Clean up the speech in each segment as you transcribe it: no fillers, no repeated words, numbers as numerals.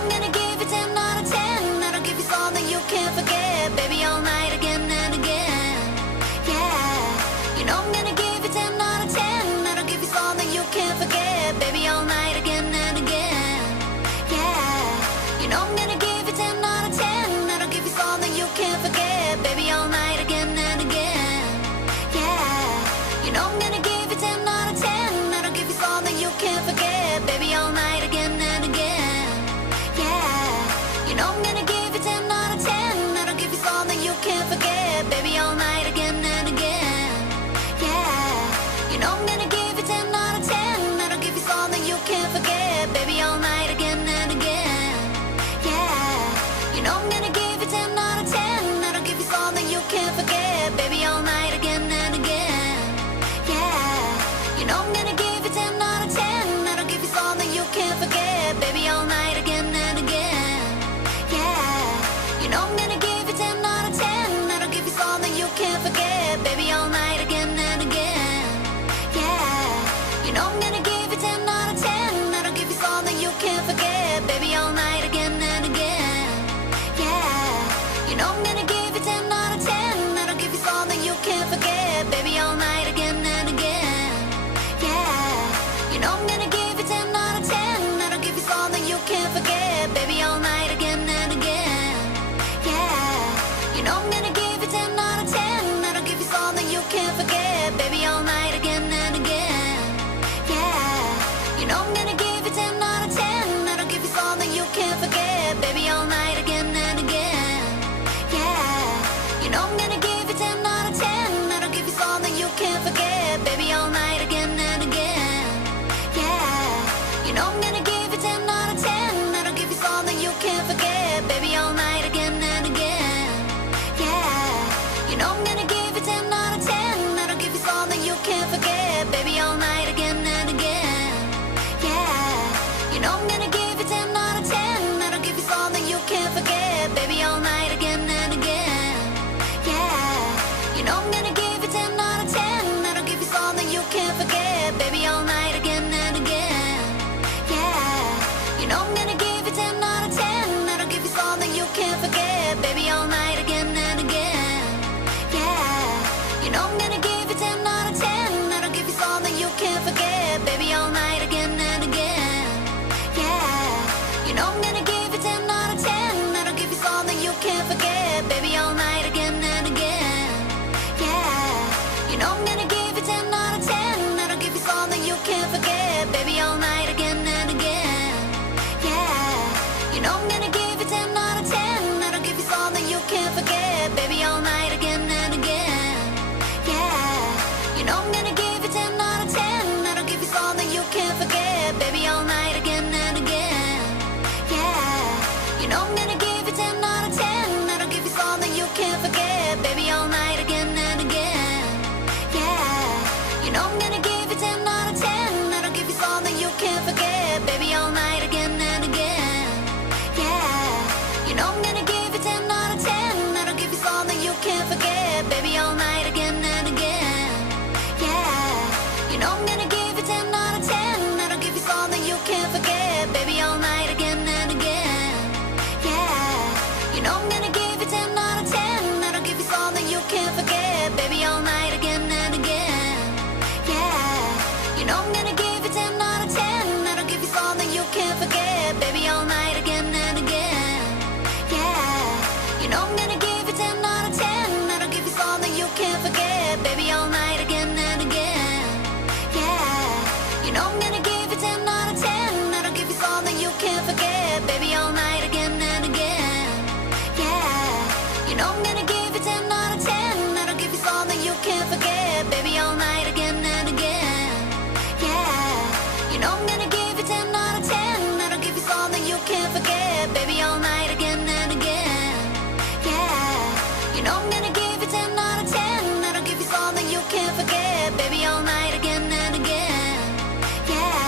I'm gonna give you 10 out of 10. That'll give you something you can't forget, baby, all night again and again. Yeah, you know I'm gonna give you 10 out of 10. That'll give you something you can't forget, baby, all night again and again. Yeah, you know I'm gonna give you 10 out of 10. That'll give you something you can't forget, baby, all night again and again. Yeah, you know I'm gonna give you 10 out of 10. That'll give you something you can't forget, baby, all night again and again. Yeah, you know I'm gonna give you 10 out of 10. That'll give you something you can't forget, baby, all night again and again. Yeah, you know I'm gonna give you 10 out of 10. That'll give you something you can't forget, baby, all night again and again. Yeah, you know I'm gonna give you 10 out of 10. That'll give you something you can't forget, baby, all night again and again. Yeah, you know I'm gonna give you 10 out of 10. That'll give you something you can't forget, baby, all night again and again. Yeah, you know I'm gonna give you 10 out of 10. That'll give you something you can't forget, baby, all night again and again. Yeah, you know I'm gonna give you 10 out of 10. That'll give you something you can't forget, baby, all night again and again. Yeah, you know I'm gonna give you 10 out of 10. That'll give you something you can't forget, baby, all night again and again. Yeah, you know I'm gonna give you 10 out of 10. That'll give you something you can't forget, baby, all night again and again. Yeah, you know I'm gonna give you 10 out of 10. That'll give you something you can't forget, baby, all night again and again. Yeah, you know I'm gonna give you 10 out of 10. That'll give you something you can't forget, baby, all night again and again. Yeah, you know I'm gonna give you 10 out of 10. That'll give you something you can't forget, baby, all night again and again. Yeah, you know I'm gonna give you 10 out of 10. That'll give you something you can't forget, baby, all night again and again. Yeah, you know I'm gonna give you 10 out of 10. That'll give you something you can't forget, baby, all night again and again. Yeah, you know I'm gonna give you 10 out of 10. That'll give you something you can't forget, baby, all night again and again. Yeah, you know I'm gonna give you 10 out of 10. That'll give you something you can't forget, baby, all night again and again. Yeah, you know I'm gonna give you 10 out of 10. That'll give you something you can't forget, baby, all night again and again. Yeah, you know I'm gonna give you 10 out of 10. That'll give you something you can't forget, baby, all night again and again. Yeah, you know I'm gonna give you 10 out of 10. That'll give you something you can't forget, baby, all night again and again. Yeah, you know I'm gonna give you 10 out of 10. That'll give you something you can't forget, baby, all night again and again. Yeah, you know I'm gonna give you 10 out of 10. That'll give you something you can't forget, baby, all night again and again. Yeah, you know I'm gonna give you 10 out of 10. That'll give you something you can't forget, baby, all night again and again. Yeah, you know I'm gonna give you 10 out of 10. That'll give you something you can't forget, baby, all night again and again. Yeah, you know I'm gonna give you 10 out of 10. That'll give you something you can't forget, baby, all night again and again. Yeah, you know I'm gonna give you 10 out of 10. That'll give you something you can't forget, baby, all night again and again. Yeah, you know I'm gonna give you 10 out of 10. That'll give you something you can't forget, baby, all night again and again. Yeah, you know I'm gonna give you 10 out of 10. That'll give you something you can't forget, baby, all night again and again. Yeah, you know I'm gonna give you 10 out of 10. That'll give you something you can't forget, baby, all night again and again. Yeah, you know I'm gonna give you 10 out of 10. That'll give you something you can't forget, baby, all night again and again. Yeah, you know I'm gonna give you 10 out of 10. That'll give you something you can't forget, baby, all night again and again. Yeah, you know I'm gonna give you 10 out of 10. That'll give you something you can't forget, baby, all night again and again. Yeah, you know I'm gonna give you 10 out of 10. That'll give you something you can't forget, baby, all night again and again. Yeah, you know I'm gonna give you 10 out of 10. That'll give you something you can't forget, baby, all night again and again. Yeah.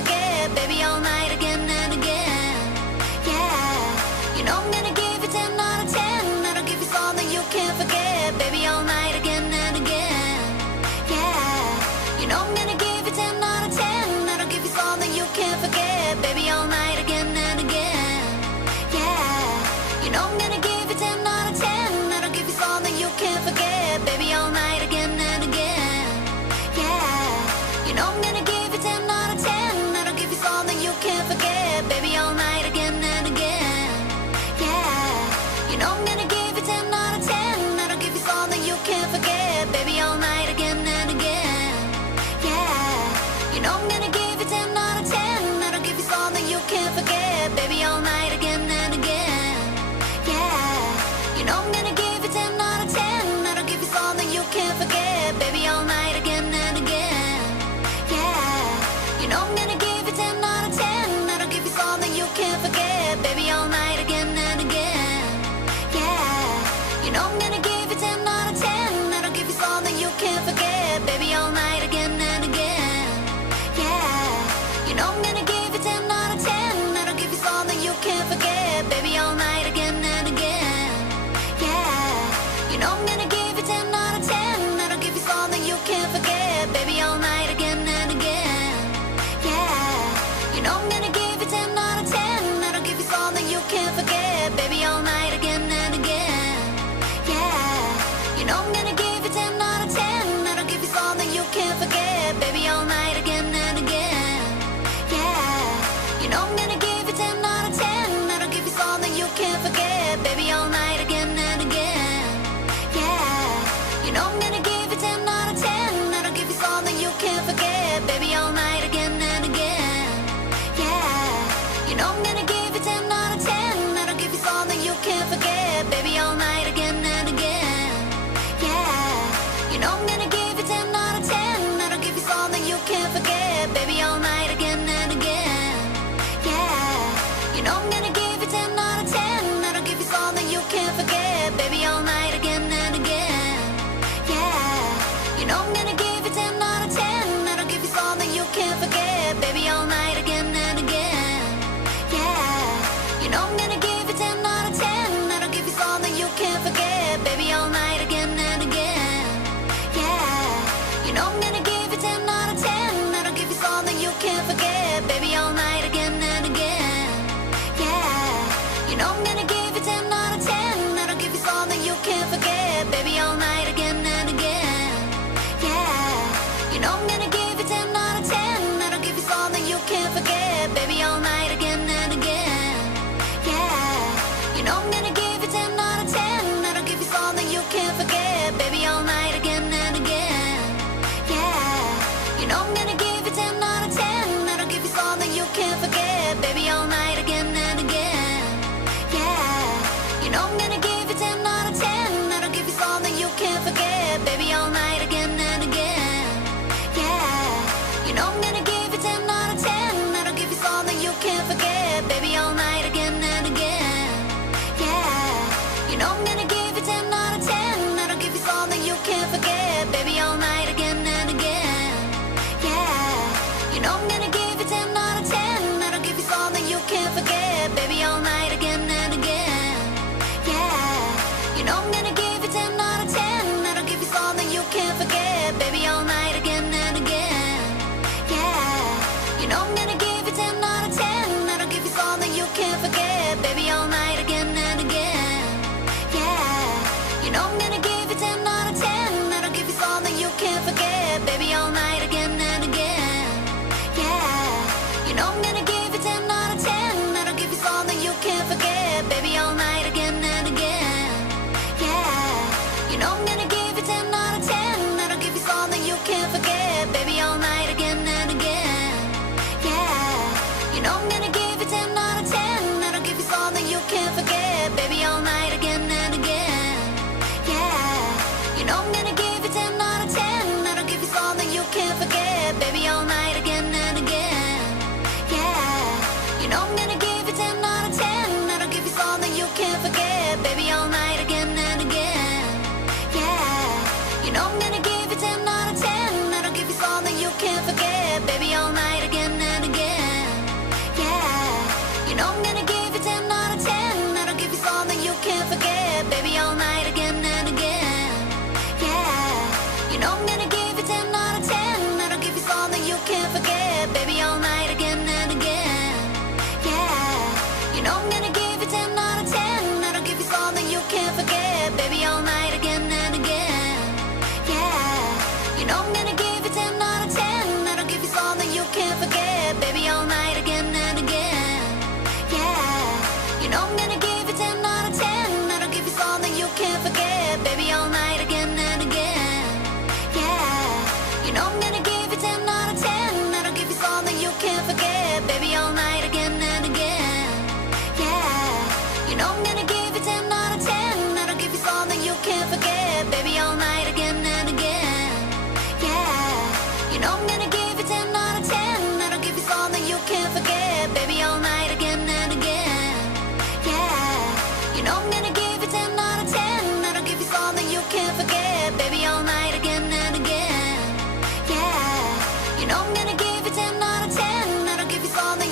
forget, baby, all night again and again. Yeah, you know I'm gonna give you 10 out of 10. That'll give you something you can't forget, baby, all night again and again. Yeah, you know I'm gonna give you 10 out of 10. That'll give you something you can't forget, baby, all night again and again. Yeah, you know I'm gonna give you 10 out of 10. That'll give you something you can't forget, baby, all night again and again. Yeah, you know I'm gonna give you 10 out of 10. That'll give you something you can't forget, baby, all night again and again. Yeah, you know I'm gonna give you 10 out of 10. That'll give you something you can't forget, baby, all night again and again. Yeah, you know I'm gonna give you 10 out of 10. That'll give you something you can't forget, baby, all night again and again. Yeah, you know I'm gonna give you 10 out of 10. That'll give you something you can't forget, baby, all night again and again. Yeah, you know I'm gonna give you 10 out of 10. That'll give you something you can't forget, baby, all night again and again. Yeah, you know I'm gonna give you 10 out of 10. That'll give you something you can't forget, baby, all night again and again. Yeah, you know I'm gonna give you 10 out of 10. That'll give you something you can't forget, baby, all night again and again. Yeah, you know I'm gonna give you 10 out of 10. That'll give you something you can't forget, baby, all night again and again. Yeah, you know I'm gonna give you 10 out of 10. That'll give you something you can't forget, baby, all night again and again. Yeah, you know I'm gonna give you 10 out of 10. That'll give you something you can't forget, baby, all night again and again. Yeah, you know I'm gonna give you 10 out of 10. That'll give you something you can't forget, baby, all night again and again. Yeah, you know I'm gonna give you 10 out of 10. That'll give you something you can't forget, baby, all night again and again. Yeah, you know I'm gonna give you 10 out of 10. That'll give you something you can't forget, baby, all night again and again. Yeah, you know I'm gonna give you 10 out of 10. That'll give you something you can't forget, baby, all night again and again. Yeah, you know I'm gonna give you 10 out of 10. That'll give you something you can't forget, baby, all night again and again. Yeah, you know I'm gonna give you 10 out of 10. That'll give you something you can't forget, baby, all night again and again. Yeah, you know I'm gonna give you 10 out of 10. That'll give you something you can't forget, baby, all night again and again. Yeah, you know I'm gonna give you 10 out of 10. That'll give you something you can't forget, baby, all night again and again. Yeah, you know I'm gonna give you 10 out of 10. That'll give you something you can't forget, baby, all night again and again. Yeah, you know I'm gonna give you 10 out of 10. That'll give you something you can't forget, baby, all night again and again. Yeah, you know I'm gonna give you 10 out of 10. That'll give you something you can't forget, baby, all night again and again. Yeah, you know I'm gonna give you 10 out of 10. That'll give you something you can't forget, baby, all night again and again. Yeah, you know I'm gonna give you 10 out of 10. That'll give you something you can't forget, baby, all night again and again. Yeah, you know I'm gonna give you 10 out of 10. That'll give you something you can't forget, baby, all night again and again. Yeah, you know I'm gonna give you 10 out of 10. That'll give you something you can't forget, baby, all night again and again. Yeah, you know I'm gonna give you 10 out of 10. That'll give you something you can't forget, baby, all night again and again. Yeah, you know I'm gonna give you 10 out of 10. That'll give you something you can't forget, baby, all night again and again. Yeah, you know I'm gonna give you 10 out of 10. That'll give you something you can't forget, baby, all night again and again. Yeah, you know I'm gonna give you 10 out of 10. That'll give you something you can't forget, baby, all night again and again. Yeah, you know I'm gonna give you 10 out of 10. That'll give you something you can't forget, baby, all night again and again. Yeah, you know I'm gonna give you 10 out of 10. That'll give you something you can't forget, baby, all night again and again. Yeah, you know I'm gonna give you 10 out of 10. That'll give you something you can't forget, baby, all night again and again. Yeah, you know I'm gonna give you 10 out of 10. That'll give you something you can't forget, baby, all night again and again. Yeah.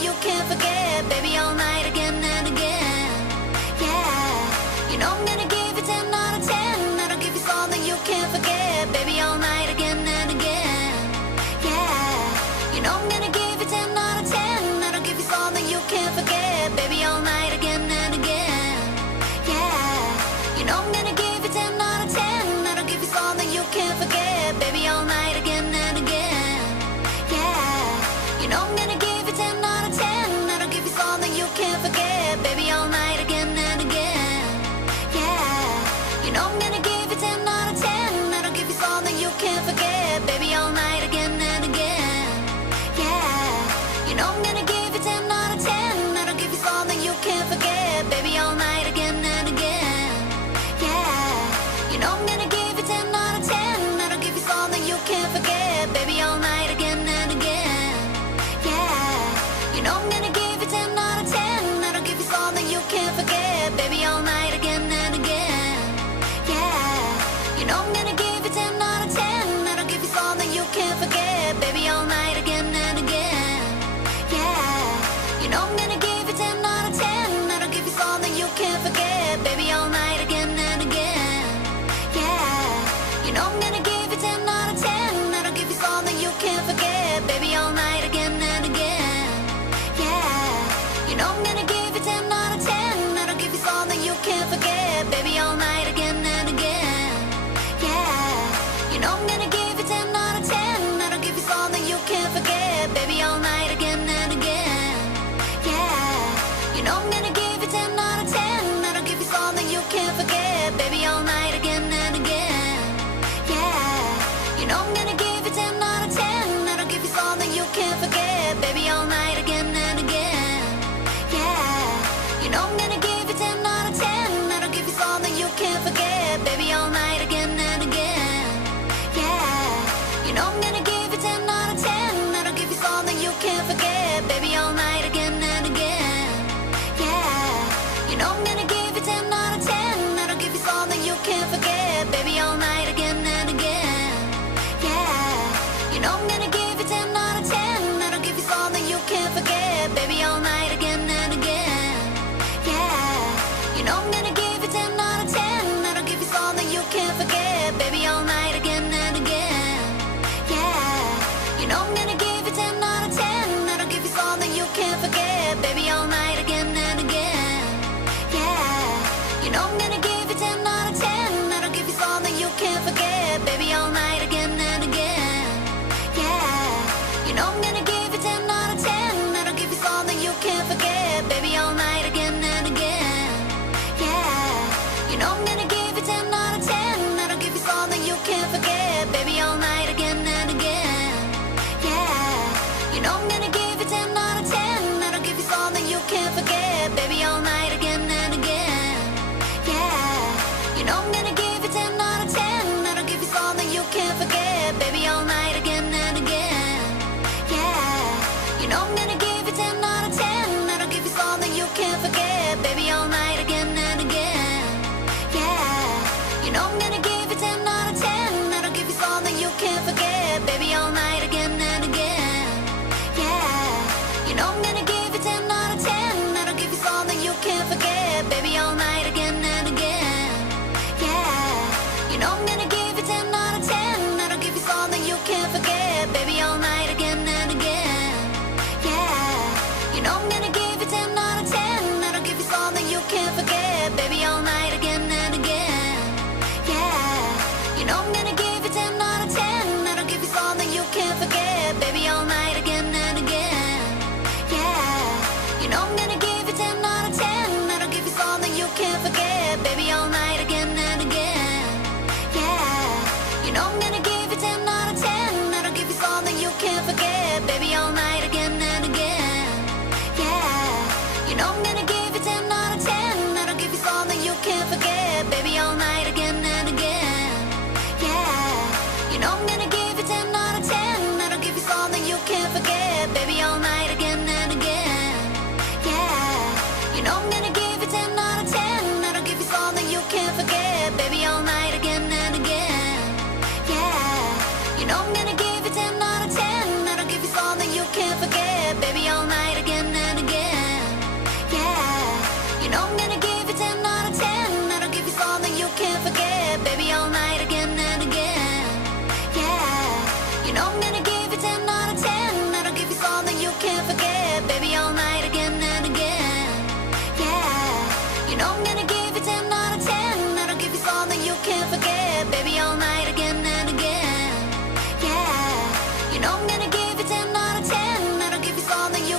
you can't forget, baby, all night again and again. Yeah, you know I'm gonna give you 10 out of 10. That'll give you something you can't forget, baby, all night again and again. Yeah, you know I'm gonna give you 10 out of 10. That'll give you something you can't forget, baby, all night again and again. Yeah, you know I'm gonna give you 10 out of 10. That'll give you something you can't forget, baby, all night again and again. Yeah, you know I'm gonna give you 10 out of 10. That'll give you something you can't forget, baby, all night again and again. Yeah, you know I'm gonna give you 10 out of 10. That'll give you something you can't forget, baby, all night again and again. Yeah, you know I'm gonna give you 10 out of 10. That'll give you something you can't forget, baby, all night again and again. Yeah, you know I'm gonna give you 10 out of 10. That'll give you something you can't forget, baby, all night again and again. Yeah, you know I'm gonna give you 10 out of 10. That'll give you something you can't forget, baby, all night again and again. Yeah, you know I'm gonna give you 10 out of 10. That'll give you something you can't forget, baby, all night again and again. Yeah, you know I'm gonna give you 10 out of 10. That'll give you something you can't forget, baby, all night again and again. Yeah, you know I'm gonna give you 10 out of 10. That'll give you something you can't forget, baby, all night again and again. Yeah, you know I'm gonna give you 10 out of 10. That'll give you something you can't forget, baby, all night again and again. Yeah, you know I'm gonna give you 10 out of 10. That'll give you something you can't forget, baby, all night again and again. Yeah, you know I'm gonna give you 10 out of 10. That'll give you something you can't forget, baby, all night again and again. Yeah, you know I'm gonna give you 10 out of 10. That'll give you something you can't forget, baby, all night again and again. Yeah, you know I'm gonna give you 10 out of 10. That'll give you something you can't forget, baby, all night again and again. Yeah, you know I'm gonna give you 10 out of 10. That'll give you something you can't forget, baby, all night again and again. Yeah, you know I'm gonna give you 10 out of 10. That'll give you something you can't forget, baby, all night again and again. Yeah, you know I'm gonna give you 10 out of 10. That'll give you something you can't forget, baby, all night again and again. Yeah, you know I'm gonna give you 10 out of 10. That'll give you something you can't forget, baby, all night again and again. Yeah, you know I'm gonna give you 10 out of 10. That'll give you something you can't forget, baby, all night again and again. Yeah, you know I'm gonna give you 10 out of 10. That'll give you something you can't forget, baby, all night again and again. Yeah, you know I'm gonna give you 10 out of 10. That'll give you something you can't forget, baby, all night again and again. Yeah, you know I'm gonna give you 10 out of 10. That'll give you something you can't forget, baby, all night again and again. Yeah, you know I'm gonna give you 10 out of 10. That'll give you something you can't forget, baby, all night again and again. Yeah, you know I'm gonna give you 10 out of 10. That'll give you something you can't forget, baby, all night again and again. Yeah, you know I'm gonna give you 10 out of 10. That'll give you something you can't forget, baby, all night again and again. Yeah, you know I'm gonna give you 10 out of 10. That'll give you something you can't forget, baby, all night again and again. Yeah, you know I'm gonna give you 10 out of 10. That'll give you something you can't forget, baby, all night again and again. Yeah, you know I'm gonna give you 10 out of 10. That'll give you something you can't forget, baby, all night again and again. Yeah, you know I'm gonna give you 10 out of 10. That'll give you something you can't forget, baby, all night again and again. Yeah, you know I'm gonna give you 10 out of 10. That'll give you something you can't forget, baby, all night again and again. Yeah, you know I'm gonna give you 10 out of 10. That'll give you something you can't forget, baby, all night again and again. Yeah, you know I'm gonna give you 10 out of 10. That'll give you something you can't forget, baby, all night again and again.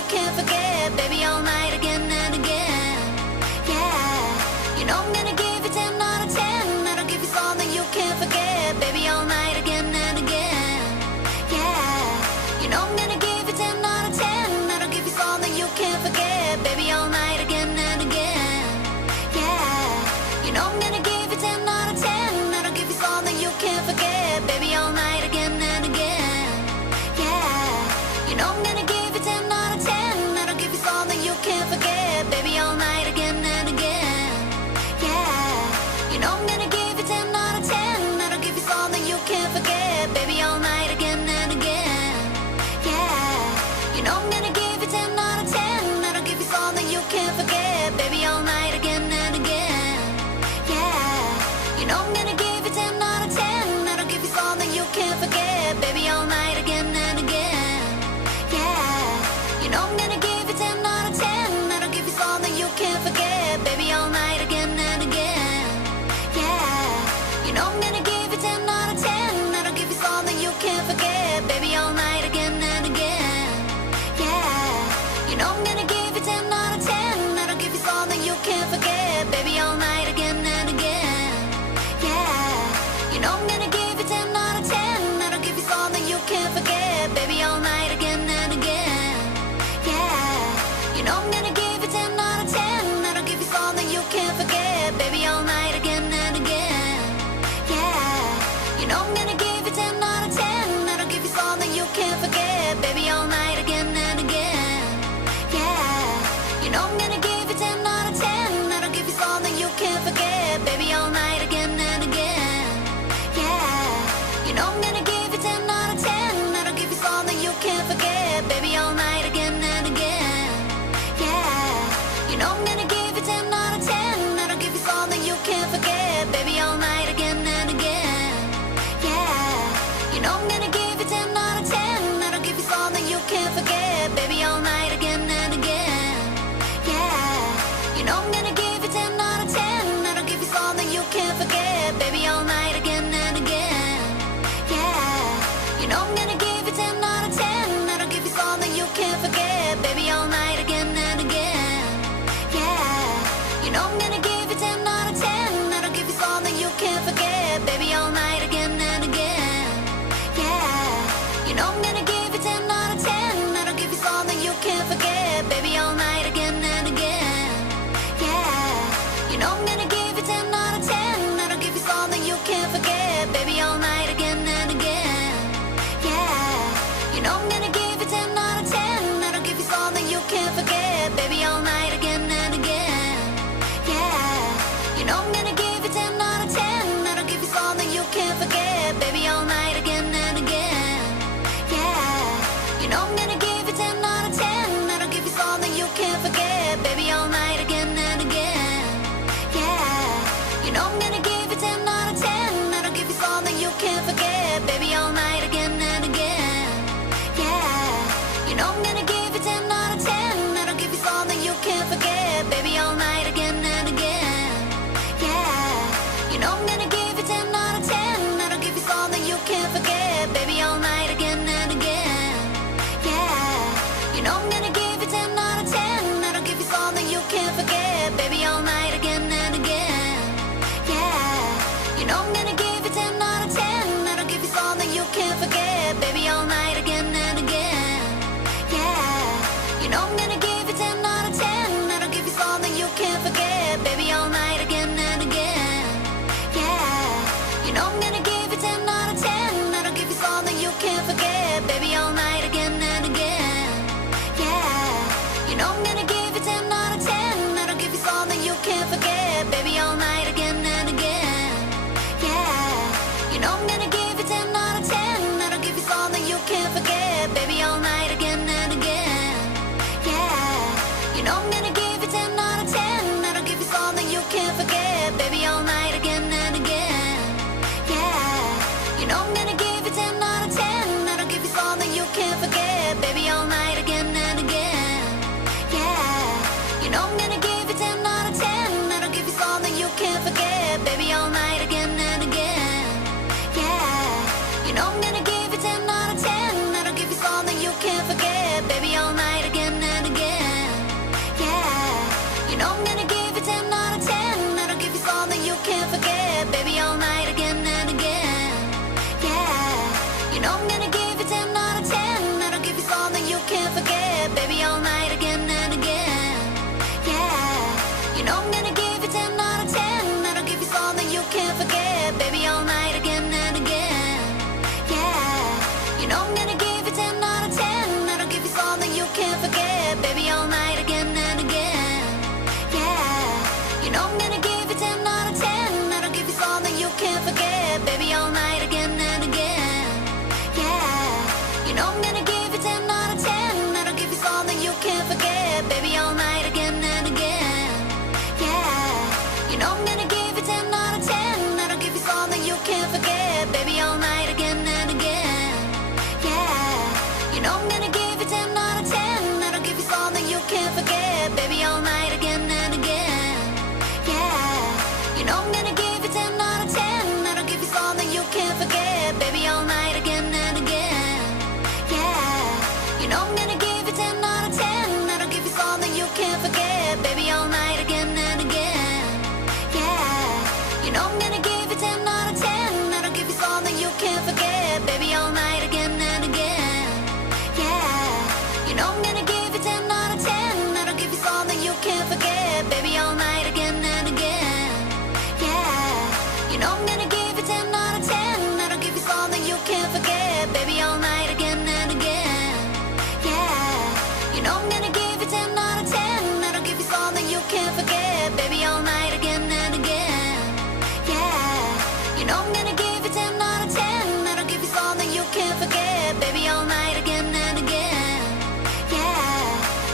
can't forget, baby, all night again and again. Yeah, you know I'm gonna give you 10 out of 10. That'll give you something you can't forget, baby, all night again and again. Yeah, you know I'm gonna give you 10 out of 10. That'll give you something you can't forget, baby, all night again and again. Yeah, you know I'm gonna give you 10 out of 10. That'll give you something you can't forget, baby, all night again and again. Yeah, you know I'm gonna give you 10 out of 10. That'll give you something you can't forget, baby, all night again and again. Yeah, you know I'm gonna give you 10 out of 10. That'll give you something you can't forget, baby, all night again and again. Yeah, you know I'm gonna give you 10 out of 10. That'll give you something you can't forget, baby, all night again and again. Yeah, you know I'm gonna give you 10 out of 10. That'll give you something you can't forget, baby, all night again and again. Yeah, you know I'm gonna give you 10 out of 10. That'll give you something you can't forget, baby, all night again and again. Yeah, you know I'm gonna give you 10 out of 10. That'll give you something you can't forget, baby, all night again and again. Yeah, you know I'm gonna give you 10 out of 10. That'll give you something you can't forget, baby, all night again and again. Yeah, you know I'm gonna give you 10 out of 10. That'll give you something you can't forget, baby, all night again and again. Yeah, you know I'm gonna give you 10 out of 10. That'll give you something you can't forget, baby, all night again and again. Yeah, you know I'm gonna give you 10 out of 10. That'll give you something you can't forget, baby, all night again and again. Yeah, you know I'm gonna give you 10 out of 10. That'll give you something you can't forget, baby, all night again and again. Yeah, you know I'm gonna give you 10 out of 10. That'll give you something you can't forget, baby, all night again and again. Yeah, you know I'm gonna give you 10 out of 10. That'll give you something you can't forget, baby, all night again and again. Yeah, you know I'm gonna give you 10 out of 10. That'll give you something you can't forget, baby, all night again and again. Yeah, you know I'm gonna give you 10 out of 10. That'll give you something you can't forget, baby, all night again and again. Yeah, you know I'm gonna give you 10 out of 10. That'll give you something you can't forget, baby, all night again and again. Yeah, you know I'm gonna give you 10 out of 10. That'll give you something you can't forget, baby, all night again and again. Yeah, you know I'm gonna give you 10 out of 10. That'll give you something you can't forget, baby, all night again and again. Yeah, you know I'm gonna give you 10 out of 10. That'll give you something you can't forget, baby, all night again and again. Yeah, you know I'm gonna give you 10 out of 10. That'll give you something you can't forget, baby, all night again and again. Yeah, you know I'm gonna give you 10 out of 10. That'll give you something you can't forget, baby, all night again and again. Yeah, you know I'm gonna give you 10 out of 10. That'll give you something you can't forget, baby, all night again and again. Yeah, you know I'm gonna give you 10 out of 10. That'll give you something you can't forget, baby, all night again and again. Yeah, you know I'm gonna give you 10 out of 10. That'll give you something you can't forget, baby, all night again and again. Yeah, you know I'm gonna give you 10 out of 10. That'll give you something you can't forget, baby, all night again and again. Yeah, you know I'm gonna give you 10 out of 10. That'll give you something you can't forget, baby, all night again and again. Yeah, you know I'm gonna give you 10 out of 10. That'll give you something you can't forget, baby, all night again and again. Yeah, you know I'm gonna give you 10 out of 10. That'll give you something you can't forget, baby, all night again and again. Yeah, you know I'm gonna give you 10 out of 10. That'll give you something you can't forget, baby, all night again and again. Yeah, you know I'm gonna give you 10 out of 10. That'll give you something you can't forget, baby, all night again and again. Yeah, you know I'm gonna give you 10 out of 10. That'll give you something you can't forget, baby, all night again and again. Yeah, you know I'm gonna give you 10 out of 10. That'll give you something you can't forget, baby, all night again and again. Yeah, you know I'm gonna give you 10 out of 10. That'll give you something you can't forget, baby, all night again and again. Yeah, you know I'm gonna give you 10 out of 10. That'll give you something you can't forget, baby, all night again and again. Yeah, you know I'm gonna give you 10 out of 10. That'll give you something you can't forget, baby, all night again and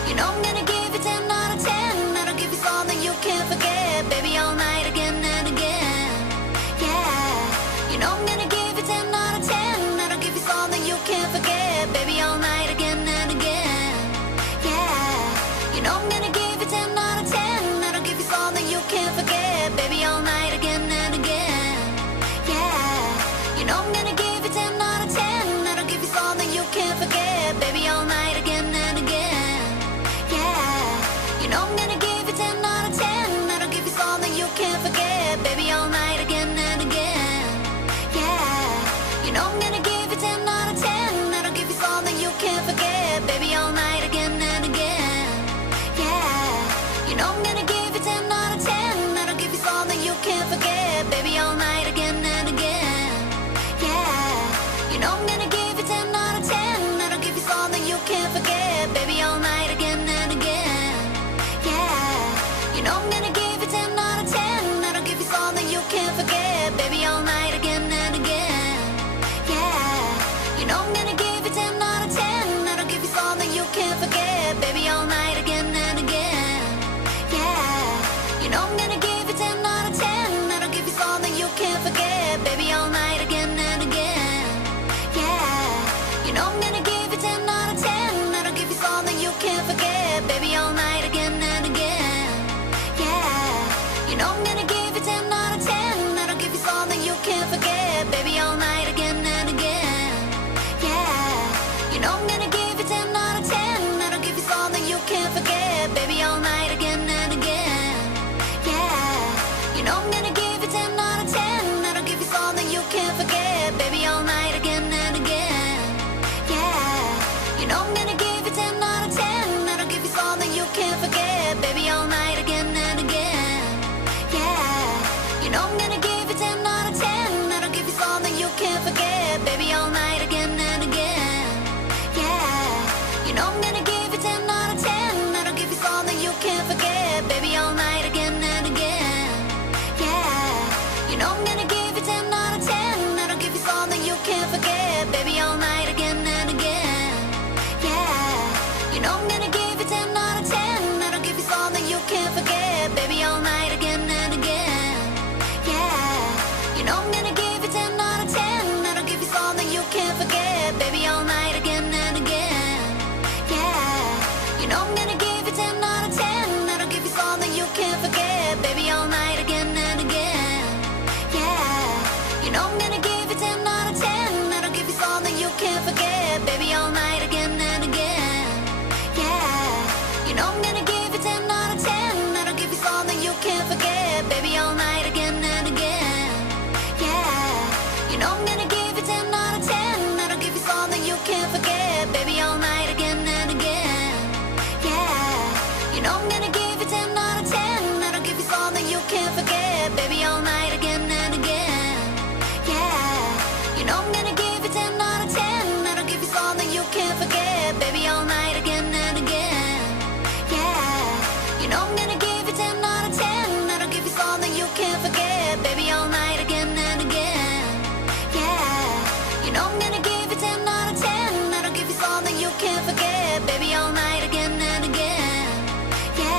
You know I'm gonna give you 10 out of 10. That'll give you something you can't forget, baby, all night again and again. Yeah, you know I'm gonna give you 10 out of 10. That'll give you something you can't forget, baby, all night again and again. Yeah, you know I'm gonna give you 10 out of 10. That'll give you something you can't forget, baby, all night again and again. Yeah, you know I'm gonna give you 10 out of 10. That'll give you something you can't forget, baby, all night again and again. Yeah, you know I'm gonna give you 10 out of 10. That'll give you something you can't forget, baby, all night again and again. Yeah, you know I'm gonna give you 10 out of 10. That'll give you something you can't forget, baby, all night again and again. Yeah, you know I'm gonna give you 10 out of 10. That'll give you something you can't forget, baby, all night again and again. Yeah, you know I'm gonna give you 10 out of 10. That'll give you something you can't forget, baby, all night again and again. Yeah, you know I'm gonna give you 10 out of 10. That'll give you something you can't forget, baby, all night again and again. Yeah, you know I'm gonna give you 10 out of 10. That'll give you something you can't forget, baby, all night again and again. Yeah, you know I'm gonna give you 10 out of 10. That'll give you something you can't forget, baby, all night again and again. Yeah, you know I'm gonna give you 10 out of 10. That'll give you something you can't forget, baby, all night again and again. Yeah, you know I'm gonna give you 10 out of 10. That'll give you something you can't forget, baby, all night again and again. Yeah, you know I'm gonna give you 10 out of 10. That'll give you something you can't forget, baby, all night again and again. Yeah, you know I'm gonna give you 10 out of 10. That'll give you something you can't forget, baby, all night again and again. Yeah, you know I'm gonna give you 10 out of 10. That'll give you something you can't forget, baby, all night again and again. Yeah, you know I'm gonna give you 10 out of 10. That'll give you something you can't forget, baby, all night again and again. Yeah, you know I'm gonna give you 10 out of 10. That'll give you something you can't forget, baby, all night again and again. Yeah, you know I'm gonna give you 10 out of 10. That'll give you something you can't forget, baby, all night again and again. Yeah, you know I'm gonna give you 10 out of 10. That'll give you something you can't forget, baby, all night again and again. Yeah, you know I'm gonna give you 10 out of 10. That'll give you something you can't forget, baby, all night again and again. Yeah, you know I'm gonna give you 10 out of 10. That'll give you something you can't forget, baby, all night again and again. Yeah, you know I'm gonna give you 10 out of 10. That'll give you something you can't forget, baby, all night again and again. Yeah, you know I'm gonna give you 10 out of 10. That'll give you something you can't forget, baby, all night again and again. Yeah, you know I'm gonna give you 10 out of 10. That'll give you something you can't forget, baby, all night again and again. Yeah, you know I'm gonna give you 10 out of 10. That'll give you something you can't forget, baby, all night again and again. Yeah, you know I'm gonna give you 10 out of 10. That'll give you something you can't forget, baby, all night again and again. Yeah, you know I'm gonna give you 10 out of 10. That'll give you something you can't forget, baby, all night again and again. Yeah, you know I'm gonna give you 10 out of 10. That'll give you something you can't forget, baby, all night again and again.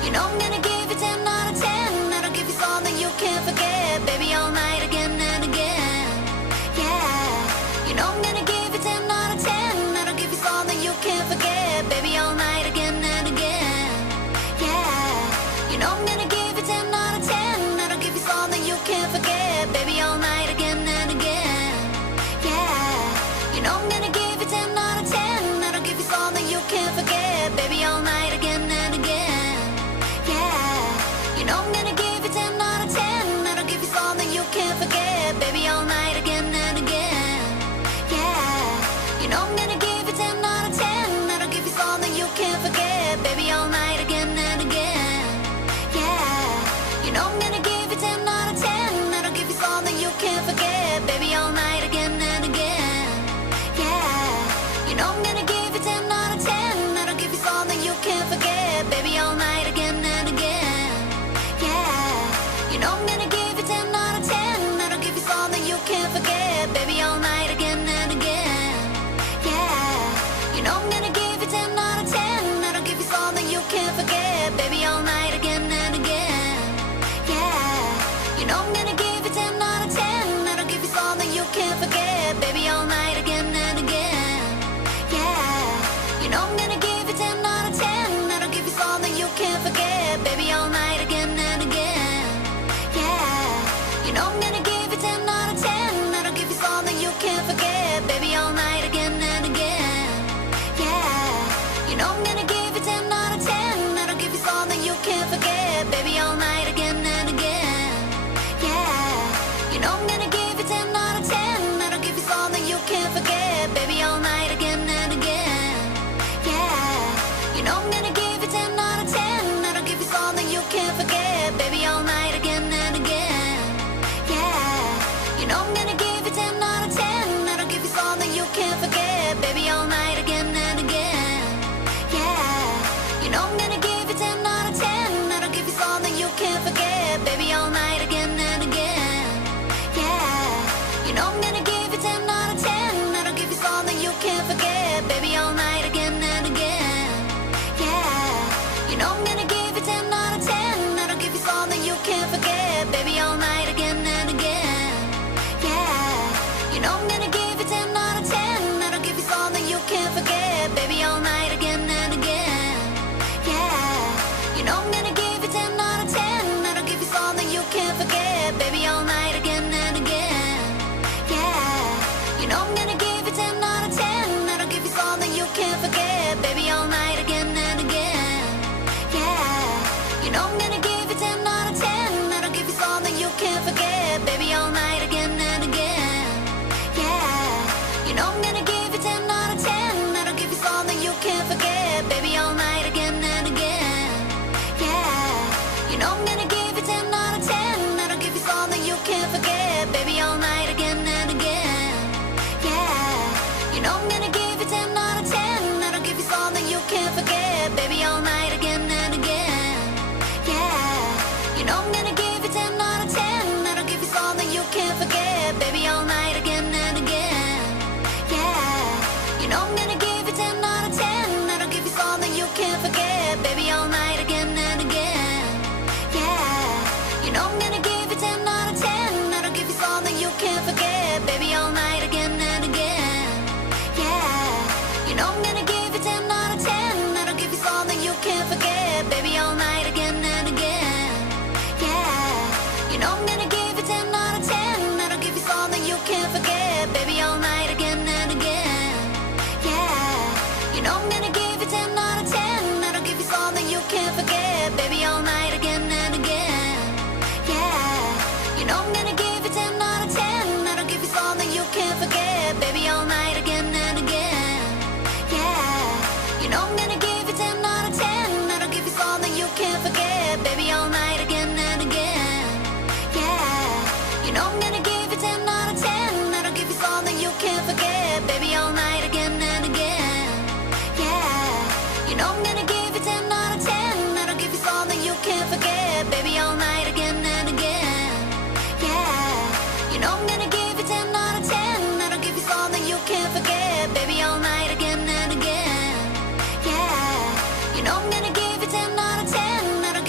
You know I'm gonna give you 10 out of 10. That'll give you something you can't forget. Baby, all night again and again. Yeah. You know I'm gonna give you 10 out of 10. That'll give you something you can't forget. Baby, all night again and again. Yeah. You know I'm gonna give you 10 out of 10. That'll give you something you can't forget. Baby, all night again and again. Yeah. You know I'm gonna give you 10 out of 10. That'll give you something you can't forget. Baby, all night again and again. Yeah. You know I'm gonna give you 10 out of 10. That'll give you something you can't forget. Baby, all night again and again. Yeah. You know I'm gonna give you 10 out of 10. That'll give you something you can't forget. Baby, all night again and again. Yeah. You know I'm gonna give you 10 out of 10. That'll give you something you can't forget. Baby, all night again and again. Yeah. You know I'm gonna give you 10 out of 10. That'll give you something you can't forget. Baby, all night again and again. Yeah. You know I'm gonna give you 10 out of 10. That'll give you something you can't forget. Baby, all night again and again. Yeah. You know I'm gonna give you 10 out of 10. That'll give you something you can't forget. Baby, all night again and again. Yeah. You know I'm gonna give you 10 out of 10. That'll give you something you can't forget. Baby, all night again and again. Yeah. You know I'm gonna give you 10 out of 10. That'll give you something you can't forget. Baby, all night again and again. Yeah. You know I'm gonna give you 10 out of 10. That'll give you something you can't forget. Baby, all night again and again. Yeah. You know I'm gonna give you 10 out of 10. That'll give you something you can't forget. Baby, all night again and again. Yeah. You know I'm gonna give you 10 out of 10. That'll give you something you can't forget. Baby, all night again and again. Yeah. You know I'm gonna give you 10 out of 10. That'll give you something you can't forget. Baby, all night again and again. Yeah. You know I'm gonna give you 10 out of 10. That'll give you something you can't forget. Baby, all night again and again. Yeah. You know I'm gonna give you 10 out of 10. That'll give you something you can't forget. Baby, all night again and again. Yeah. You know I'm gonna give you 10 out of 10. That'll give you something you can't forget. Baby, all night again and again. Yeah. You know I'm gonna give you 10 out of 10. That'll give you something you can't forget. Baby, all night again and again. Yeah. You know I'm gonna give you 10 out of 10. That'll give you something you can't forget. Baby, all night again and again. Yeah. You know I'm gonna give you 10 out of 10. That'll give you something you can't forget. Baby, all night again and again. Yeah. You know I'm gonna give you 10 out of 10. That'll give you something you can't forget. Baby, all night again and again. Yeah. You know I'm gonna give you 10 out of 10. That'll give you something you can't forget. Baby, all night again and again. Yeah. You know I'm gonna give you 10 out of 10. That'll give you something you can't forget. Baby, all night again and again. Yeah. You know I'm gonna give you 10 out of 10. That'll give you something you can't forget. Baby, all night again and again. Yeah. You know I'm gonna give you 10 out of 10. That'll give you something you can't forget. Baby, all night again and again. Yeah. You know I'm gonna give you 10 out of 10. That'll give you something you can't forget. Baby, all night again and again. Yeah. You know I'm gonna give you 10 out of 10. That'll give you something you can't forget. Baby, all night again and again. Yeah. You know I'm gonna give you 10 out of 10. That'll give you something you can't forget. Baby, all night again and again. Yeah. You know I'm gonna give you 10 out of 10. That'll give you something you can't forget. Baby, all night again and again. Yeah. You know I'm gonna give you 10 out of 10. That'll give you something you can't forget. Baby, all night again and again. Yeah. You know I'm gonna give you 10 out of 10. That'll give you something you can't forget. Baby, all night again and again. Yeah. You know I'm gonna give you 10 out of 10. That'll give you something you can't forget. Baby, all night again and again. Yeah. You know I'm gonna give you 10 out of 10. That'll give you something you can't forget. Baby, all night again and again. Yeah. You know I'm gonna give you 10 out of 10. That'll give you something you can't forget. Baby, all night again and again. Yeah. You know I'm gonna give you 10 out of 10. That'll give you something you can't forget. Baby, all night again and again. Yeah. You know I'm gonna give you 10 out of 10. That'll give you something you can't forget. Baby, all night again and again. Yeah. You know I'm gonna give you 10 out of 10. That'll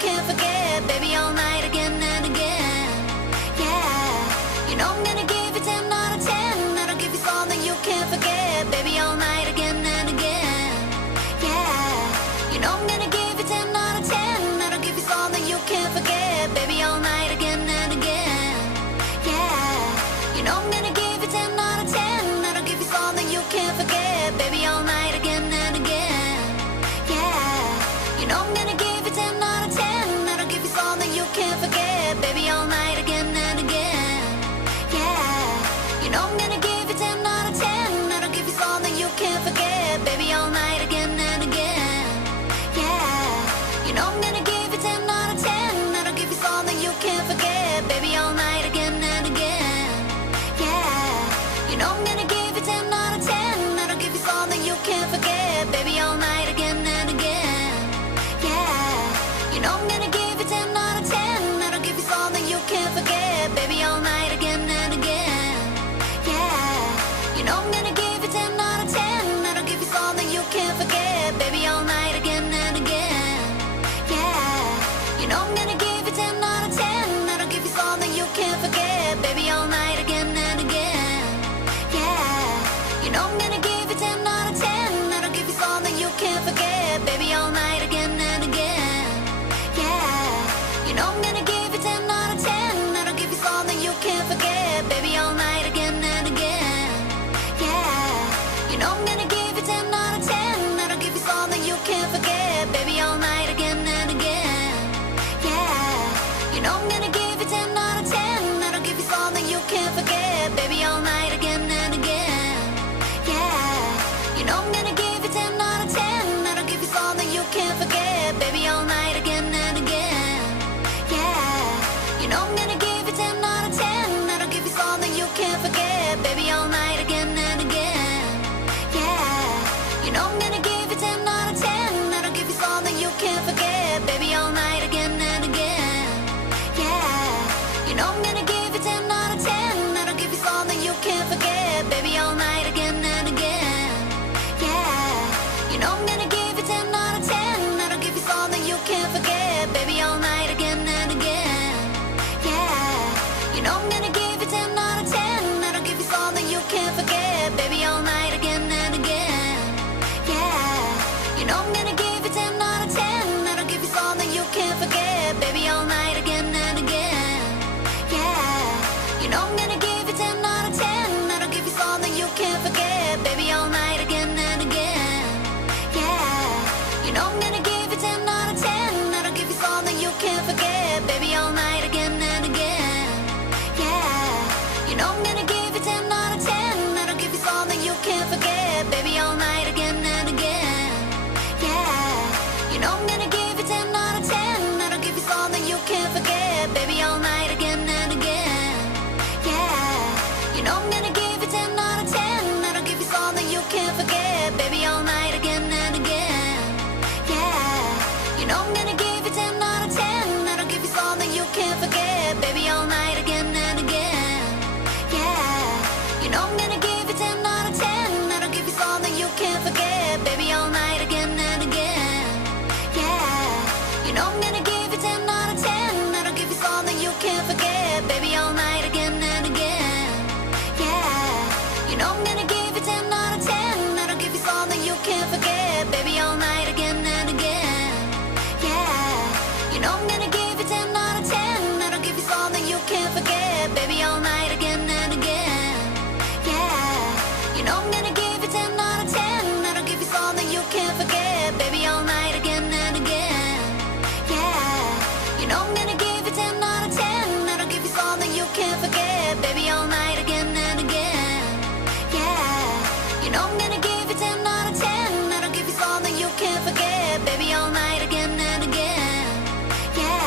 can't forget, baby, all night again and again. Yeah, you know I'm gonna give you 10 out of 10. That'll give you something you can't forget, baby, all night again and again. Yeah, you know I'm gonna give you 10 out of 10. That'll give you something you can't forget, baby, all night again and again. Yeah, you know I'm gonna give you 10 out of 10. That'll give you something you can't forget, baby, all night again and again. Yeah, you know I'm gonna give you 10 out of 10. That'll give you something you can't forget, baby, all night again and again. Yeah, you know I'm gonna give you 10 out of 10. That'll give you something you can't forget, baby, all night again and again. Yeah, you know I'm gonna give you 10 out of 10. That'll give you something you can't forget, baby, all night again and again. Yeah, you know I'm gonna give you 10 out of 10. That'll give you something you can't forget, baby, all night again and again. Yeah, you know I'm gonna give you 10 out of 10. That'll give you something you can't forget, baby, all night again and again. Yeah, you know I'm gonna give you 10 out of 10. That'll give you something you can't forget, baby, all night again and again. Yeah, you know I'm gonna give you 10 out of 10. That'll give you something you can't forget, baby, all night again and again. Yeah, you know I'm gonna give you 10 out of 10. That'll give you something you can't forget, baby, all night again and again. Yeah, you know I'm gonna give you 10 out of 10. That'll give you something you can't forget, baby, all night again and again. Yeah, you know I'm gonna give you 10 out of 10. That'll give you something you can't forget, baby, all night again and again. Yeah, you know I'm gonna give you 10 out of 10. That'll give you something you can't forget, baby, all night again and again. Yeah, you know I'm gonna give you 10 out of 10. That'll give you something you can't forget, baby, all night again and again. Yeah, you know I'm gonna give you 10 out of 10. That'll give you something you can't forget, baby, all night again and again. Yeah, you know I'm gonna give you 10 out of 10. That'll give you something you can't forget, baby, all night again and again. Yeah, you know I'm gonna give you 10 out of 10. That'll give you something you can't forget, baby, all night again and again. Yeah, you know I'm gonna give you 10 out of 10. That'll give you something you can't forget, baby, all night again and again. Yeah, you know I'm gonna give you 10 out of 10. That'll give you something you can't forget, baby, all night again and again. Yeah, you know I'm gonna give you 10 out of 10. That'll give you something you can't forget, baby, all night again and again. Yeah, you know I'm gonna give you 10 out of 10. That'll give you something you can't forget, baby, all night again and again. Yeah, you know I'm gonna give you 10 out of 10. That'll give you something you can't forget, baby, all night again and again. Yeah, you know I'm gonna give you 10 out of 10. That'll give you something you can't forget, baby, all night again and again. Yeah, you know I'm gonna give you 10 out of 10. That'll give you something you can't forget, baby, all night again and again. Yeah, you know I'm gonna give you 10 out of 10. That'll give you something you can't forget, baby, all night again and again. Yeah, you know I'm gonna give you 10 out of 10. That'll give you something you can't forget, baby, all night again and again. Yeah, you know I'm gonna give you 10 out of 10. That'll give you something you can't forget, baby, all night again and again. Yeah, you know I'm gonna give you 10 out of 10. That'll give you something you can't forget, baby, all night again and again. Yeah, you know I'm gonna give you 10 out of 10. That'll give you something you can't forget, baby, all night again and again. Yeah, you know I'm gonna give you 10 out of 10. That'll give you something you can't forget, baby, all night again and again. Yeah, you know I'm gonna give you 10 out of 10. That'll give you something you can't forget, baby, all night again and again. Yeah, you know I'm gonna give you 10 out of 10. That'll give you something you can't forget, baby, all night again and again. Yeah, you know I'm gonna give you 10 out of 10. That'll give you something you can't forget, baby, all night again and again. Yeah.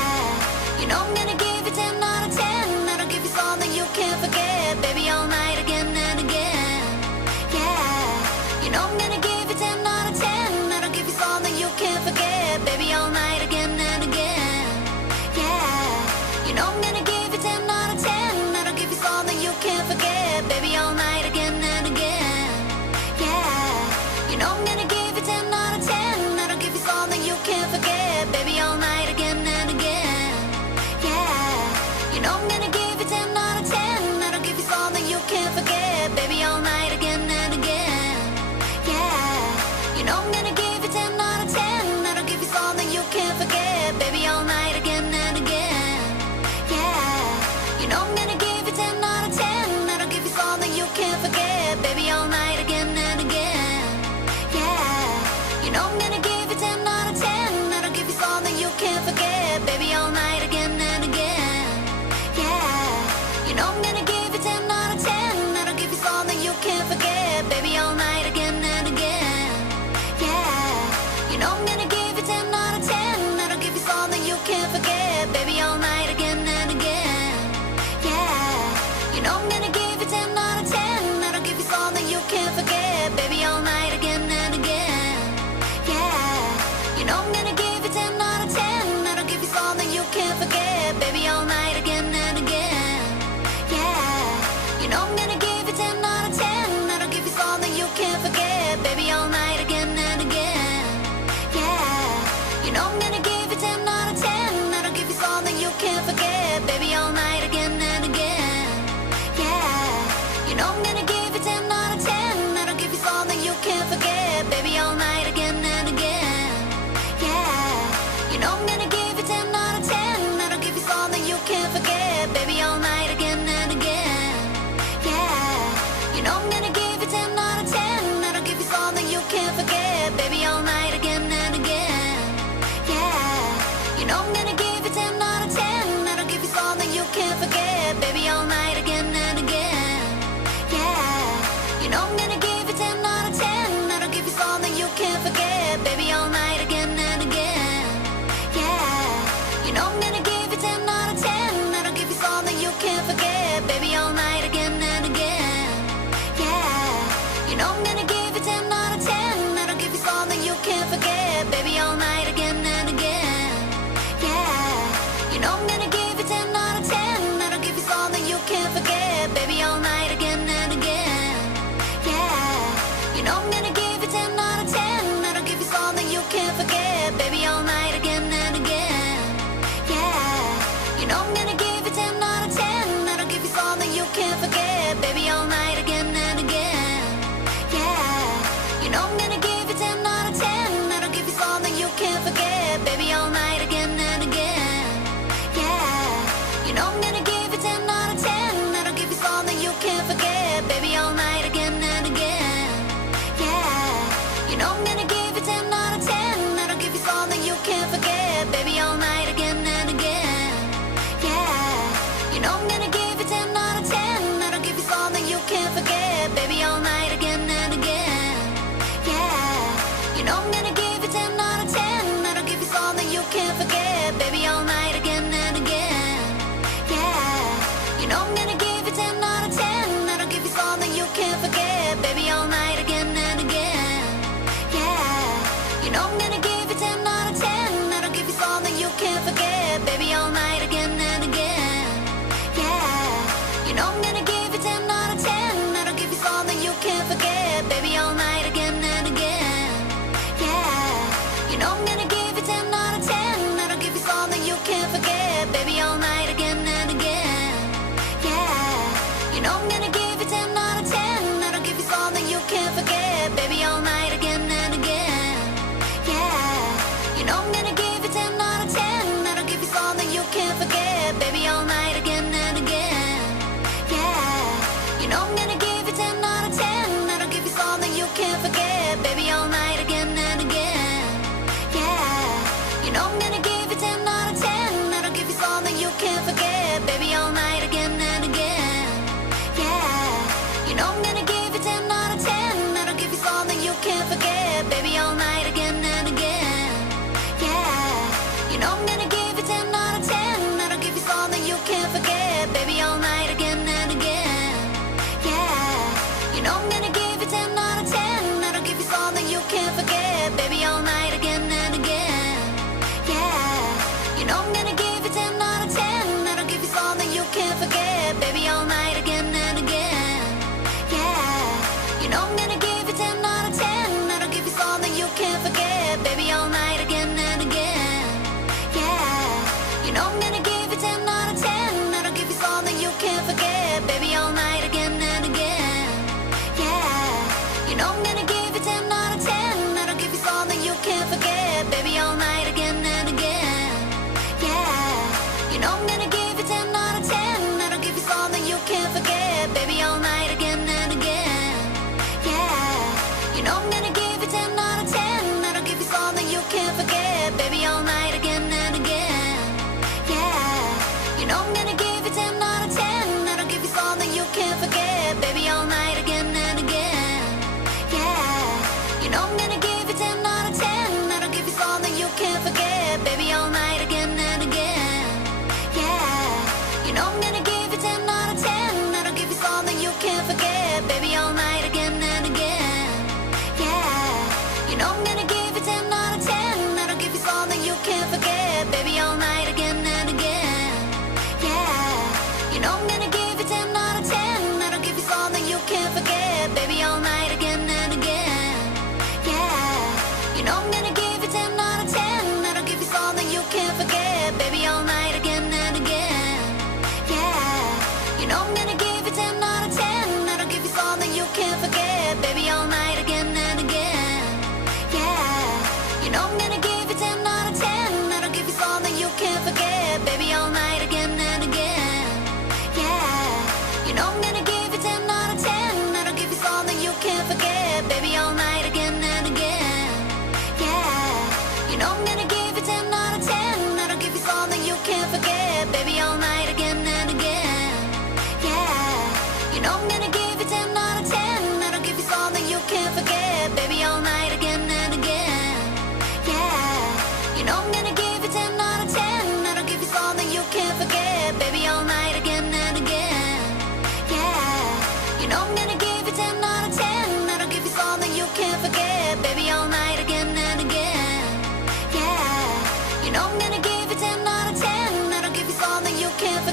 baby, all night again and again. Yeah, you know I'm gonna give you 10 out of 10. That'll give you something you can't forget, baby, all night again and again. Yeah, you know I'm gonna give you 10 out of 10. That'll give you something you can't forget, baby, all night again and again. Yeah, you know I'm gonna give you 10 out of 10. That'll give you something you can't forget, baby, all night again and again. Yeah, you know I'm gonna give you 10 out of 10. That'll give you something you can't forget, baby, all night again and again. Yeah, you know I'm gonna give you 10 out of 10. That'll give you something you can't forget, baby, all night again and again. Yeah, you know I'm gonna give you 10 out of 10. That'll give you something you can't forget, baby, all night again and again. Yeah, you know I'm gonna give you 10 out of 10. That'll give you something you can't forget, baby, all night again and again. Yeah, you know I'm gonna give you 10 out of 10. That'll give you something you can't forget, baby, all night again and again. Yeah, you know I'm gonna give you 10 out of 10. That'll give you something you can't forget, baby, all night again and again. Yeah, you know I'm gonna give you 10 out of 10. That'll give you something you can't forget, baby, all night again and again. Yeah, you know I'm gonna give you 10 out of 10. That'll give you something you can't forget, baby, all night again and again. Yeah, you know I'm gonna give you 10 out of 10. That'll give you something you can't forget, baby, all night again and again. Yeah, you know I'm gonna give you 10 out of 10. That'll give you something you can't forget, baby, all night again and again. Yeah, you know I'm gonna give you 10 out of 10. That'll give you something you can't forget, baby, all night again and again. Yeah, you know I'm gonna give you 10 out of 10. That'll give you something you can't forget, baby, all night again and again. Yeah, you know I'm gonna give you 10 out of 10. That'll give you something you can't forget, baby, all night again and again. Yeah, you know I'm gonna give you 10 out of 10. That'll give you something you can't forget, baby, all night again and again. Yeah, you know I'm gonna give you 10 out of 10. That'll give you something you can't forget, baby, all night again and again. Yeah, you know I'm gonna give you 10 out of 10. That'll give you something you can't forget, baby, all night again and again. Yeah, you know I'm gonna give you 10 out of 10. That'll give you something you can't forget, baby, all night again and again. Yeah, you know I'm gonna give you 10 out of 10. That'll give you something you can't forget, baby, all night again and again. Yeah, you know I'm gonna give you 10 out of 10. That'll give you something you can't forget, baby, all night again and again. Yeah, you know I'm gonna give you 10 out of 10. That'll give you something you can't forget, baby, all night again and again. Yeah, you know I'm gonna give you 10 out of 10. That'll give you something you can't forget, baby, all night again and again. Yeah, you know I'm gonna give you 10 out of 10. That'll give you something you can't forget, baby, all night again and again. Yeah, you know I'm gonna give you 10 out of 10. That'll give you something you can't forget, baby, all night again and again. Yeah, you know I'm gonna give you 10 out of 10. That'll give you something you can't forget, baby, all night again and again. Yeah, you know I'm gonna give you 10 out of 10. That'll give you something you can't forget, baby, all night again and again. Yeah, you know I'm gonna give you 10 out of 10. That'll give you something you can't forget, baby, all night again and again. Yeah, you know I'm gonna give you 10 out of 10. That'll give you something you can't forget, baby, all night again and again. Yeah, you know I'm gonna give you 10 out of 10. That'll give you something you can't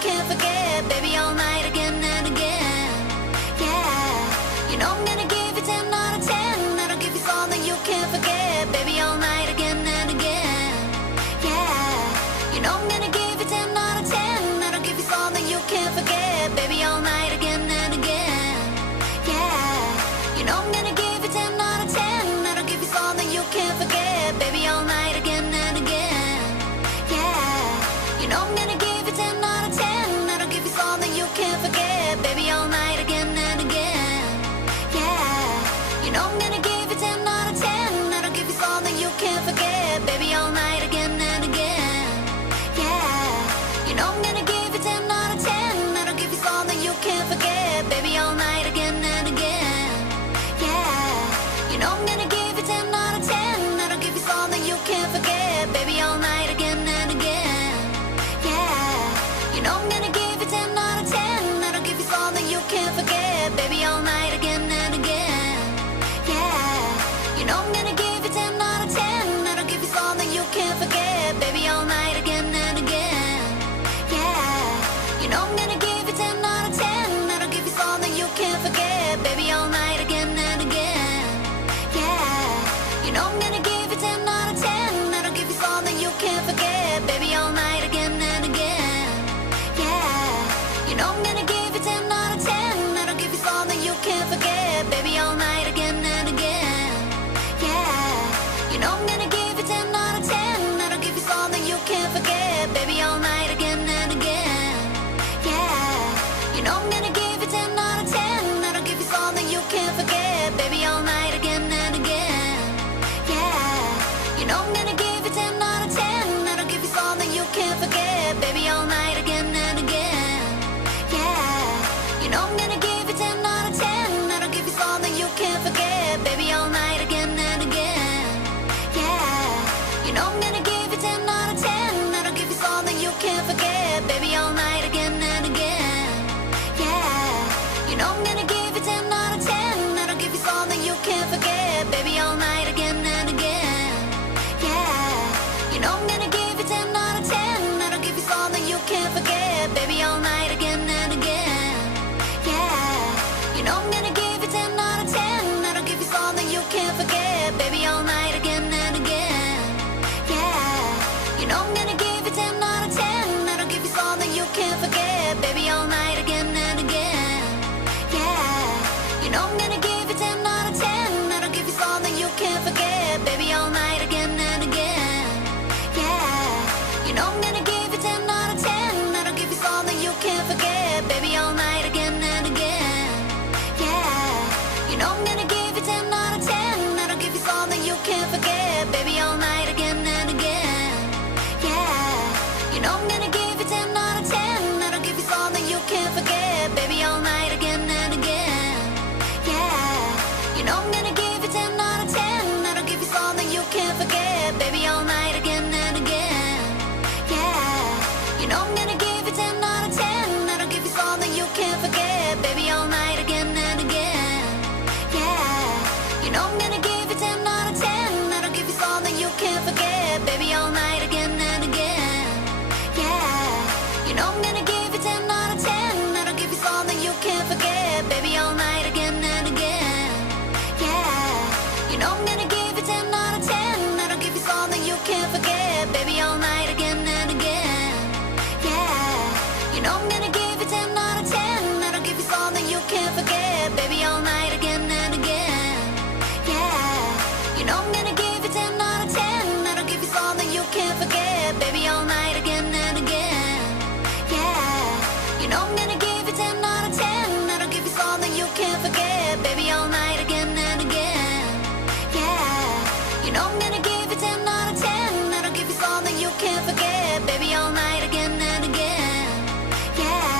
can't forget, baby, all night again and again. Yeah, you know I'm gonna give you 10 out of 10. That'll give you something you can't forget, baby, all night again and again. Yeah, you know I'm gonna give you 10 out of 10. That'll give you something you can't forget, baby, all night again and again. Yeah, you know I'm gonna give you 10 out of 10. That'll give you something you can't forget, baby, all night again and again. Yeah, you know I'm gonna give you 10 out of 10. That'll give you something you can't forget, baby, all night again and again. Yeah, you know I'm gonna give you 10 out of 10. That'll give you something you can't forget, baby, all night again and again. Yeah, you know I'm gonna give you 10 out of 10. That'll give you something you can't forget, baby, all night again and again. Yeah, you know I'm gonna give you 10 out of 10. That'll give you something you can't forget, baby, all night again and again. Yeah, you know I'm gonna give you 10 out of 10. That'll give you something you can't forget, baby, all night again and again. Yeah, you know I'm gonna give you 10 out of 10. That'll give you something you can't forget, baby, all night again and again. Yeah, you know I'm gonna give you 10 out of 10. That'll give you something you can't forget, baby, all night again and again. Yeah, you know I'm gonna give you 10 out of 10. That'll give you something you can't forget, baby, all night again and again. Yeah, you know I'm gonna give you 10 out of 10. That'll give you something you can't forget, baby, all night again and again. Yeah, you know I'm gonna give you 10 out of 10. That'll give you something you can't forget, baby, all night again and again. Yeah, you know I'm gonna give you 10 out of 10. That'll give you something you can't forget, baby, all night again and again. Yeah, you know I'm gonna give you 10 out of 10. That'll give you something you can't forget, baby, all night again and again. Yeah, you know I'm gonna give you 10 out of 10. That'll give you something you can't forget, baby, all night again and again. Yeah, you know I'm gonna give you 10 out of 10. That'll give you something you can't forget, baby, all night again and again. Yeah, you know I'm gonna give you 10 out of 10. That'll give you something you can't forget, baby, all night again and again. Yeah, you know I'm gonna give you 10 out of 10. That'll give you something you can't forget, baby, all night again and again. Yeah, you know I'm gonna give you 10 out of 10. That'll give you something you can't forget, baby, all night again and again. Yeah, you know I'm gonna give you 10 out of 10. That'll give you something you can't forget, baby, all night again and again. Yeah, you know I'm gonna give you 10 out of 10. That'll give you something you can't forget, baby, all night again and again. Yeah, you know I'm gonna give you 10 out of 10. That'll give you something you can't forget, baby, all night again and again. Yeah, you know I'm gonna give you 10 out of 10. That'll give you something you can't forget, baby, all night again and again. Yeah, you know I'm gonna give you 10 out of 10. That'll give you something you can't forget, baby, all night again and again. Yeah, you know I'm gonna give you 10 out of 10. That'll give you something you can't forget, baby, all night again and again. Yeah, you know I'm gonna give you 10 out of 10. That'll give you something you can't forget, baby, all night again and again. Yeah, you know I'm gonna give you 10 out of 10. That'll give you something you can't forget, baby, all night again and again. Yeah, you know I'm gonna give you 10 out of 10. That'll give you something you can't forget, baby, all night again and again. Yeah, you know I'm gonna give you 10 out of 10. That'll give you something you can't forget, baby, all night again and again. Yeah, you know I'm gonna give you 10 out of 10. That'll give you something you can't forget, baby, all night again and again. Yeah, you know I'm gonna give you 10 out of 10. That'll give you something you can't forget, baby, all night again and again. Yeah, you know I'm gonna give you 10 out of 10. That'll give you something you can't forget, baby, all night again and again. Yeah, you know I'm gonna give you 10 out of 10. That'll give you something you can't forget, baby, all night again and again. Yeah.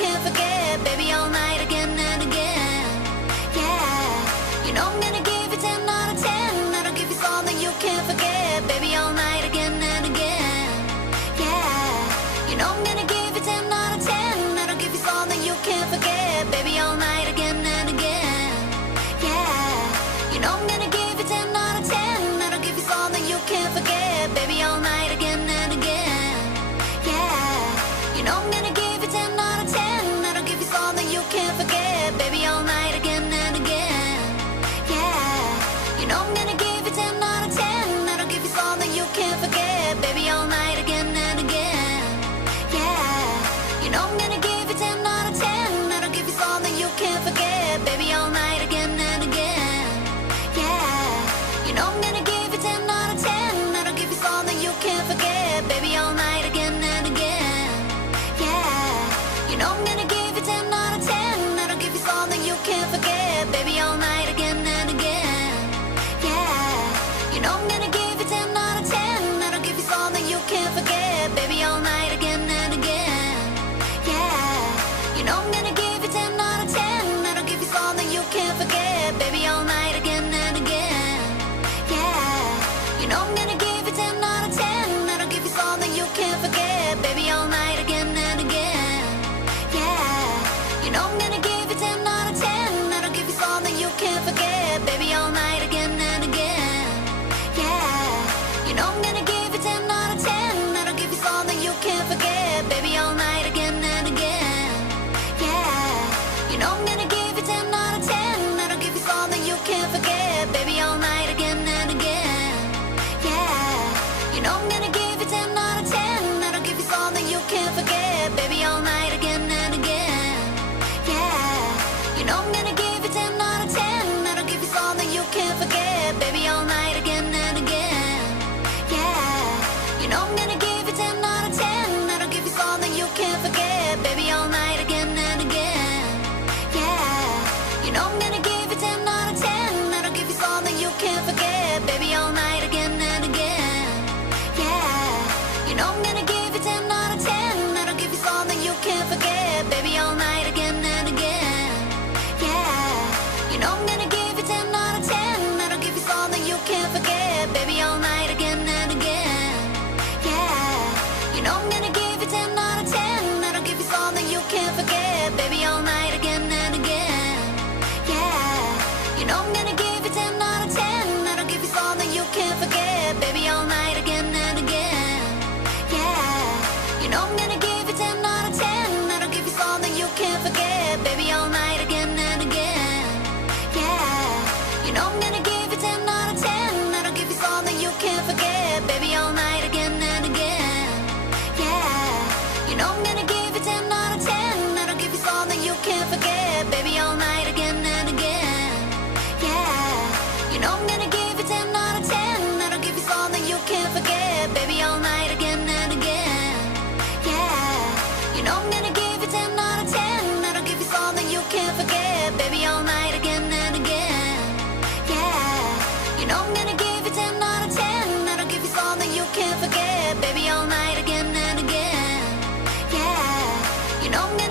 can't forget, baby, all night again and again. Yeah, you know I'm gonna give you 10 out of 10. That'll give you something you can't forget, baby, all night again and again. Yeah, you know I'm gonna give you 10 out of 10. That'll give you something you can't forget, baby, all night again and again. Yeah, you know I'm gonna give you 10 out of 10. That'll give you something you can't forget, baby, all night again and again. Yeah, you know I'm gonna give you 10 out of 10. That'll give you something you can't forget, baby, all night again and again. Yeah, you know I'm gonna give you 10 out of 10. That'll give you something you can't forget, baby, all night again and again. Yeah, you know I'm gonna give you 10 out of 10. That'll give you something you can't forget, baby, all night again and again. Yeah, you know I'm gonna give you 10 out of 10. That'll give you something you can't forget, baby, all night again and again. Yeah, you know I'm gonna give you 10 out of 10. That'll give you something you can't forget, baby, all night again and again. Yeah, you know I'm gonna give you 10 out of 10. That'll give you something you can't forget, baby, all night again and again. Yeah, you know I'm gonna give you 10 out of 10. That'll give you something you can't forget, baby, all night again and again. Yeah, you know I'm gonna give you 10 out of 10. That'll give you something you can't forget, baby, all night again and again. Yeah, you know I'm gonna give you 10 out of 10. That'll give you something you can't forget, baby, all night again and again. Yeah, you know I'm gonna give you 10 out of 10. That'll give you something you can't forget, baby, all night again and again. Yeah, you know I'm gonna give you 10 out of 10. That'll give you something you can't forget, baby, all night again and again. Yeah, you know I'm gonna give you 10 out of 10. That'll give you something you can't forget, baby, all night again and again. Yeah, you know I'm gonna give you 10 out of 10. That'll give you something you can't forget, baby, all night again and again. Yeah, you know I'm gonna give you 10 out of 10. That'll give you something you can't forget, baby, all night again and again. Yeah, you know I'm gonna give you 10 out of 10. That'll give you something you can't forget, baby, all night again and again. Yeah, you know I'm gonna give you 10 out of 10. That'll give you something you can't forget, baby, all night again and again. Yeah, you know I'm gonna give you 10 out of 10. That'll give you something you can't forget, baby, all night again and again. Yeah, you know I'm gonna give you 10 out of 10. That'll give you something you can't forget, baby, all night again and again. Yeah, you know I'm gonna give you 10 out of 10. That'll give you something you can't forget, baby, all night again and again. Yeah, you know I'm gonna give you 10 out of 10. That'll give you something you can't forget, baby, all night again and again. Yeah, you know I'm gonna give you 10 out of 10. That'll give you something you can't forget, baby, all night again and again. Yeah, you know I'm gonna give you 10 out of 10. That'll give you something you can't forget, baby, all night again and again. Yeah, you know I'm gonna give you 10 out of 10. That'll give you something you can't forget, baby, all night again and again. Yeah, you know I'm gonna give you 10 out of 10. That'll give you something you can't forget, baby, all night again and again. Yeah, you know I'm gonna give you 10 out of 10. That'll give you something you can't forget, baby, all night again and again. Yeah, you know I'm